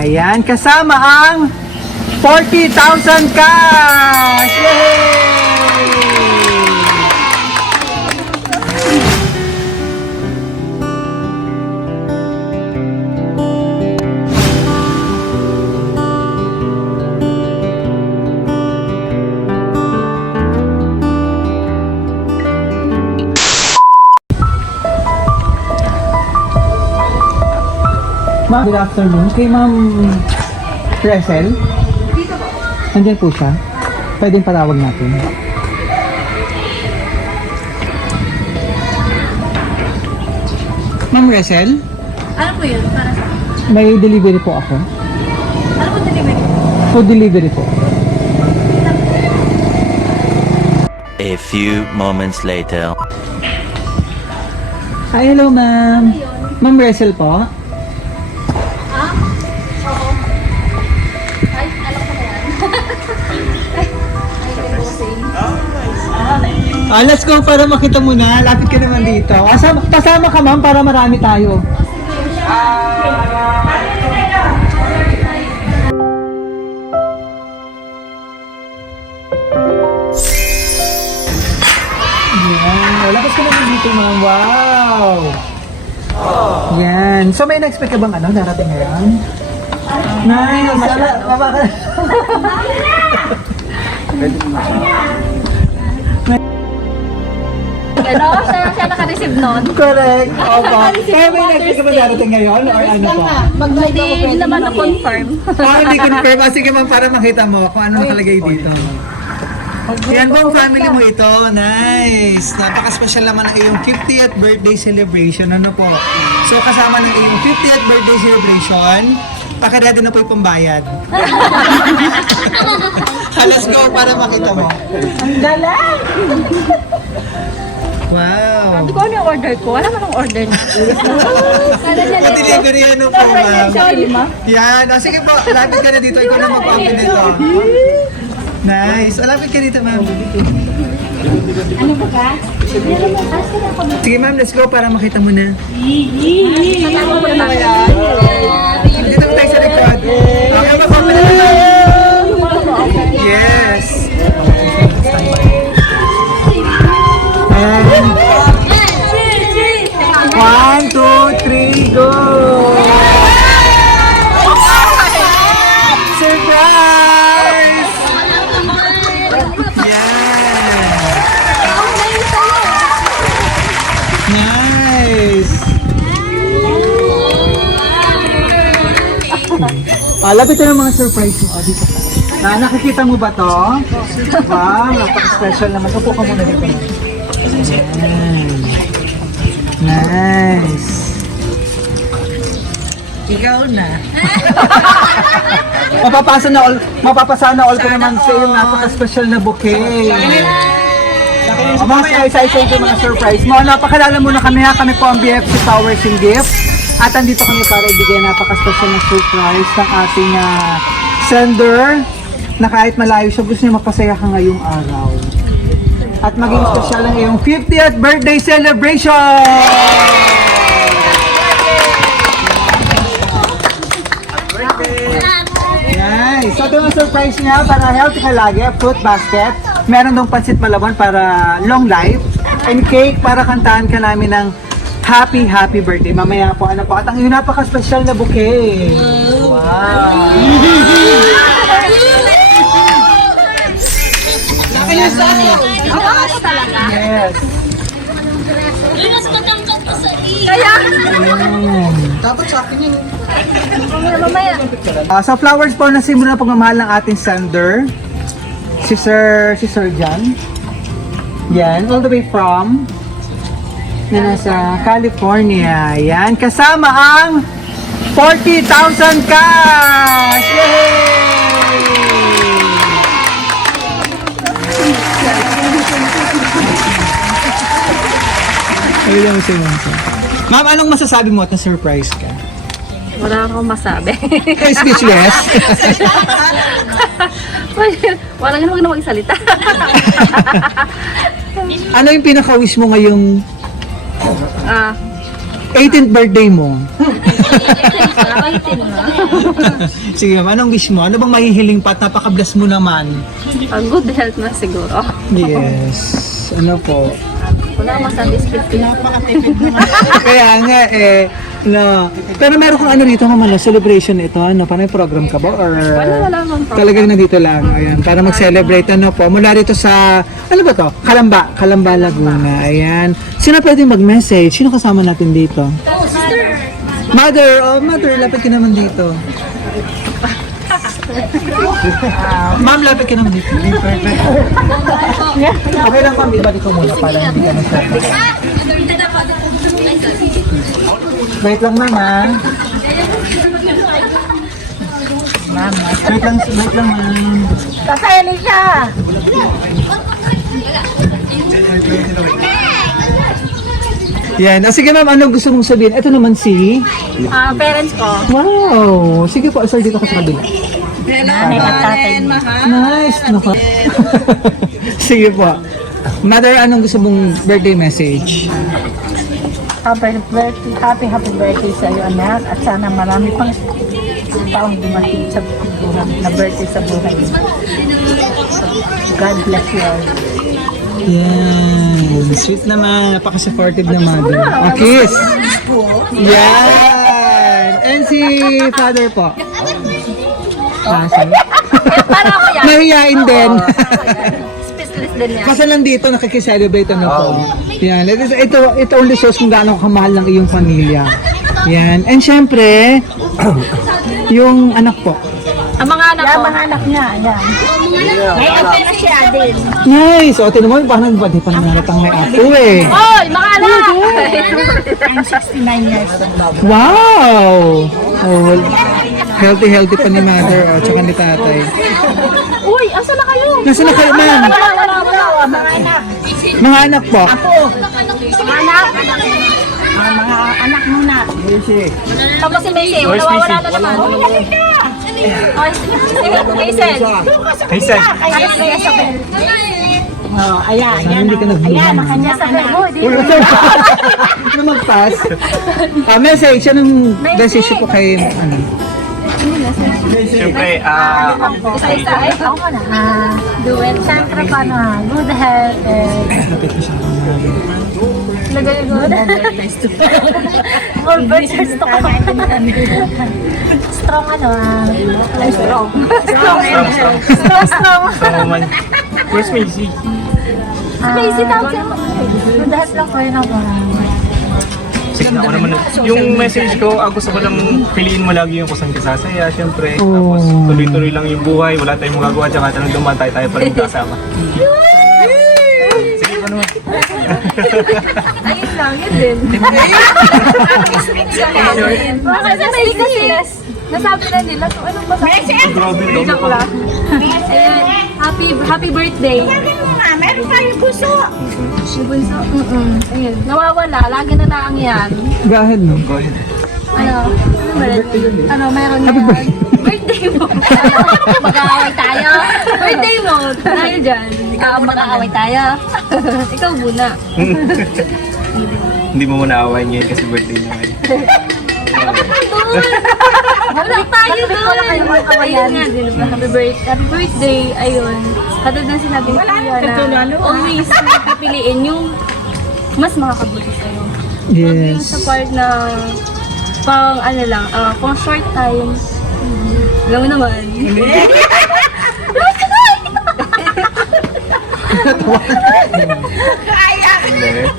Yan, kasama ang 40,000 cash! Yay! Ma'am, good afternoon. Kay Ma'am Resel? Dito po. Nandiyan po siya. Pwedeng patawag natin. Ma'am Resel? Ano po yun? Para sa May delivery po ako. ano po delivery? Food delivery po. A few moments later. Hi, hello ma'am. Ma'am Resel po? Ah? Oo. Ay, alam ko na yan. Ay, Let's go para makita mo na. Lapit ka naman dito. Kasama ka ma'am para marami tayo. Yan. Lakas ka naman dito ma'am. Wow! Yan. So may na-expect ka bang darating ngayon? Nice! Gano'n, siya naka-receive nun. Correct. Opo. Kaya may na-expect ka ba darating ngayon? Or ano po? Hindi naman na-confirm. Hindi confirm. Sige ma'am, para makita mo kung ano nakalagay dito. Yan bang family mo ito? Nice! Napaka-special naman ang iyong 50th birthday celebration. Ano po? So kasama ng iyong 50th birthday celebration, pakiready na po yung pambayad. Let's go para makita mo. Ang galang! Wow! Hindi ko ano yung order ko. Wala man ang order na. Pa-delivery ano po ma'am? Sorry, ma. Yan. Sige po, lapit ka na dito. Ikaw na mag-open nito. Nice. Lapit ka dito ma'am. Ano ba ka? Sige ma'am, let's go para makita mo na. Ano ba yan? Dito po tayo sa likod. Okay, mag-open na naman. Yes. And 1, 2, 3, go! Surprise! Yan! Nice! Lapit na ng mga surprise mo. Dito. Nakikita mo ba to? Wow, napaka-special naman. Upo ka muna dito. Yan. Nice. Ikaw na. Mapapasana all ko naman sa iyong napaka-special na bouquet. Mga isa-isa yung mga surprise mo. Napakalala muna kami ha. Kami po ang BFC Towers and Gift. At andito kami para ibigay napaka-special na surprise ng ating sender na kahit malayo siya, gusto niya mapasaya ka ngayong araw. At maging special ang iyong 50th birthday celebration! Nice! So ito yung surprise niya para healthy ka lagi, fruit basket. Meron dong pansit malaban para long life. And cake para kantahan ka namin ng happy birthday. Mamaya po, ano po. At ang iyong napaka-special na bouquet. Wow! Yes. Talaga? Yes! Kaya? Dapat sa akin yun. Mamaya. Sa flowers po na simbolo ng pagmamahal ng ating sender, si Sir John. Yan, all the way from na nasa California. Yan, kasama ang 40,000 cash! Yay! Ayun yung Ma'am, anong masasabi mo at na-surprise ka? Wala akong masabi. Speechless? Wala nga huwag na magsalita. Ano yung pinaka-wish mo ngayong 18th birthday mo. Nakaitin na. Sige ma'am, anong wish mo? Ano bang mahihiling pa at napaka-bless mo naman? Good health na siguro. Yes. Ano po? Wala akong masabi-split. Kaya nga no. Pero meron kang ano dito ma'am, celebration ito, ano, paano yung program ka ba? Or Wala mang program. talagang nandito lang, ayan, para mag-celebrate, ano po, mula rito sa, ano ba to? Calamba, Laguna, ayan. Sino pwede mag-message? Sino kasama natin dito? Mother, lapit ka naman dito. Ma'am, lapit ka naman dito. Okay lang ma'am, ibalik ko muna para hindi ka na-stress. Wait lang ma'am ha. Wait lang ma'am. Kasali siya! Yan. Sige ma'am, ano gusto mong sabihin? Ito naman si... Parents ko. Wow! Sige po, sir, dito ka sa kabila. Nice! Naka. Sige po. Mother, anong gusto mong birthday message? Happy birthday sa iyo, anak. At sana marami pang taong dumating sa buhay, na birthday sa buhay. God bless you all. Yan. Sweet naman. Napaka-supportive na mother. A kiss! Yan! And si father po. Para ako yan. Mahihain din. Specialist din yan. Kasi nandito, nakikiselebrate ano po. Yan. Ito only shows kung gaano kamahal ng iyong pamilya. Yan. And syempre, yung anak po. Ang mga anak ko. Mga anak niya, ayan. May apo na siya din. Nice! O, tinan mo, parang nagbati pa naman natang may apo eh. Oy, mga anak! I'm 69 years old. Wow! Oh, healthy pa ni mother o, tsaka ni tatay. Uy, asa na kayo? Nasaan na kayo, ma'am? Wala, mga anak. Mga anak po. Mga anak. Mga anak muna. Tapos si Macy, wala na naman. Mason. Oh, ayan. Sana hindi ka Ayan, nag-bloom. ang kanya anak. Ano mag-pass? Message, anong message po kay, ano? Siyempre, Isa-isa. Ay, ako muna. Do it. Siyempre pa na. Good health. Lagay good. All birds to Strong ano strong. naman. Where's Macy? Macy, tawag siya. Good health lang kayo na Sige, ako naman. Yung message ko, gusto ko lang piliin mo lagi yung kung saan ka sasaya, siyempre. Tapos tuloy-tuloy lang yung buhay, wala tayong magagawa, tsaka tanong dumaan tayo pa rin kasama. Sige pa naman. Ayun lang, yun din. Bakit sa Macy kasi nasabi na nila kung anong masabi. Grabe, dami pa. Ayun, happy birthday. Meron pa yung puso. Yung bunso? Ayun, nawawala, lagi na lang yan. Gahid, no? Meron na yan. Birthday mo. Mag-aaway tayo. Birthday mo. Tayo dyan. Mag-aaway tayo. Ikaw muna. Hindi mo muna aaway ngayon kasi birthday niya ngayon. Wala tayo doon. Ayun nga, di ba? Happy birthday. Ayun. Katulad na sinabi ni Kuya na always pipiliin yung mas makakabuti sa'yo. Yung sa Yes. part na pang ano lang, pang short time. Alam mo naman.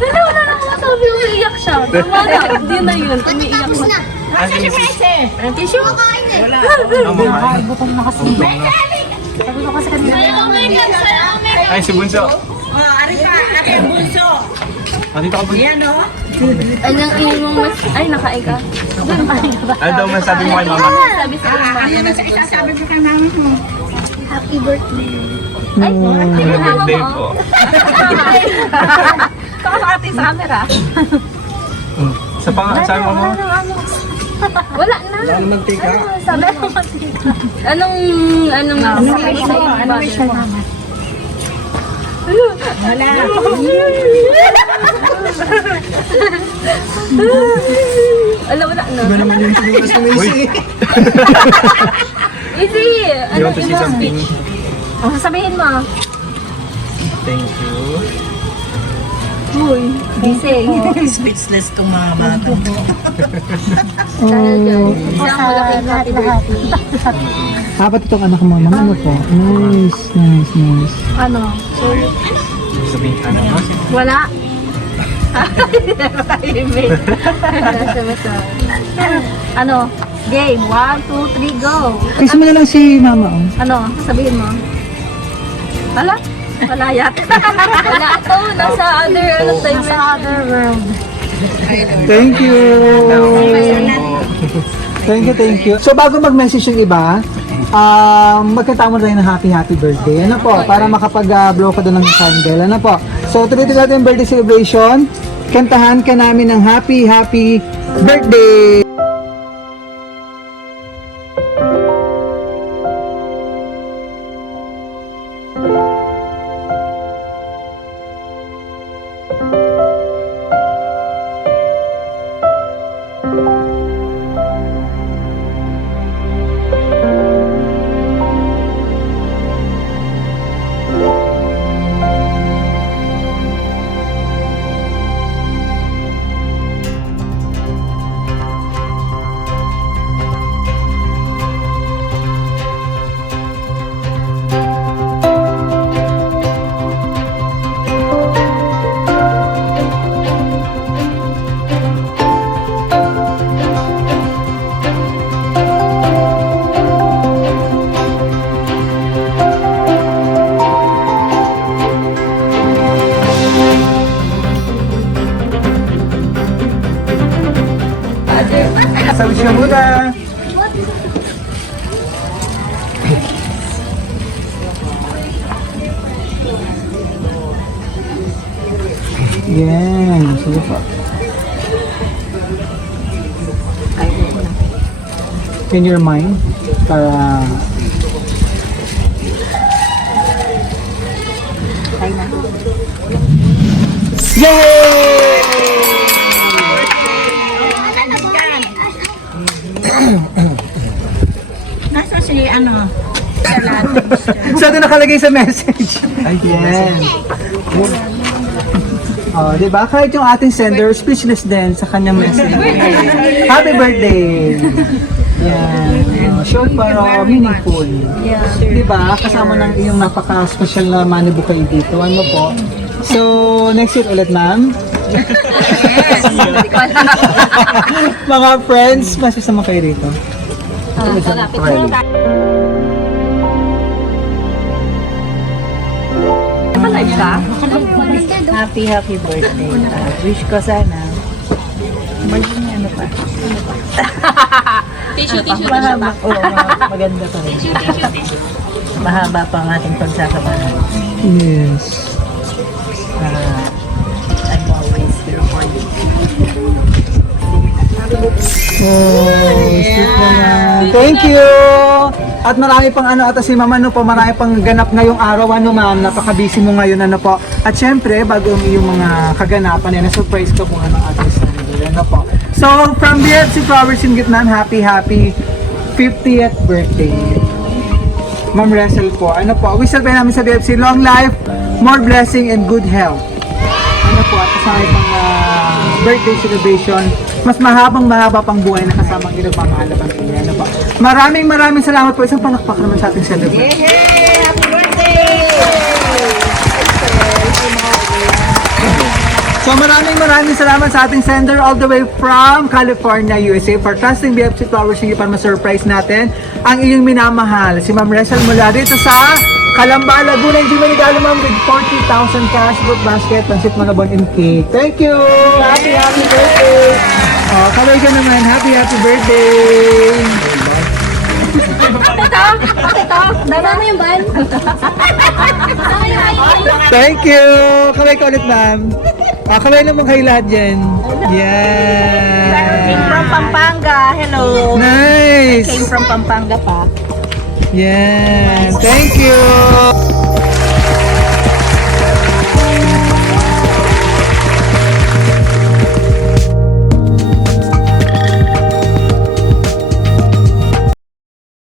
Wala na akong masabi, umiiyak siya. Tama na, hindi na yun. Umiiyak mo. Ang tissue? Gutom na kasi. Sabi ko kasi kanina. Ay, si Bunso. Dito ka, Bunso. Anong ingin mong mas... Ay, nakain ka. Ano daw masabi mo kay mama? Sabi sa mama. Sabi ko kay mama mo. Happy birthday. Happy birthday po. Kakakati sa camera. Sa sabi mo mo? Wala na. Ano magtika? Sabi mo Anong wish mo? Ano wish na mama? Alam mo na, ano? Iba naman yung pinunas ng Uy. Macy. Easy! You want to see something? Ang sasabihin mo. Thank you. Uy, gising. Speechless tong mga bata. Dahil dyan, isang malaking happy birthday. Apat itong anak mo, mama. Ano po? Nice, nice, nice. Ano? Sabihin ka na. Wala. Tahimik. Nasa mata. Ano? Game. 1, 2, 3, go. Kiss mo na lang si mama. Oh. Ano? Sabihin mo. Wala? Wala yata. Wala to. Nasa other, ano tayo? Nasa other world. Thank you. Thank you, thank you. So bago mag-message yung iba, magkanta mo rin ng happy birthday. Ano po? Para makapag-blow ka doon ng candle. Ano po? So tuloy-tuloy natin yung birthday celebration. Kantahan ka namin ng happy birthday. Sabi siya muna. Yan. Sige po. In your mind, para... Yay! Nasa si ano? So, ito nakalagay sa message. Ayan. Oh, di ba? Kahit yung ating sender, speechless din sa kanyang message. Happy birthday! Yan. Short pero meaningful. Di ba? Kasama ng iyong napaka-special na manibukay dito. Ano po? So, next year ulit, ma'am. Mga friends, masasama kayo rito. Live ka? Happy birthday. Wish ko sana. Maging ano pa. Tissue Mahaba. Oo, maganda pa rin. Mahaba pa ang ating pagsasamahan. Yes. I'm always here for you. Oh, sweet naman. Thank you! At marami pang ano ata si Mama, ano po, marami pang ganap ngayong araw, ano ma'am, napaka-busy mo ngayon, ano po. At syempre, bago yung mga kaganapan, na-surprise ko po ano ating Sunday, ano po. So, from BFC Flowers in Gitnam, happy 50th birthday. Ma'am Russell po, ano po, wish sabihin namin sa BFC, long life, more blessing, and good health. Ano po, at kasama pang birthday celebration, mas mahaba pang buhay na kasama ang ginagmamahal na pamilya. Ano po. Maraming salamat po. Isang palakpak naman sa ating celebration. Happy birthday! So maraming salamat sa ating sender all the way from California, USA for trusting BFC Flowers para ma-surprise natin ang iyong minamahal. Si Ma'am Rachel mula dito sa Calamba, Laguna. Hindi manigalo ma'am with 40,000 cash, fruit basket, pansit mga bon and cake. Thank you! Happy birthday! Oh, kaway ka naman. Happy birthday! Ito, dama mo yung ban. Thank you! Kaway ka ulit ma'am. Kaway naman kayo lahat dyan. Came from Yeah! Pampanga. Hello. Nice! Came from Pampanga pa. Yeah! Thank you!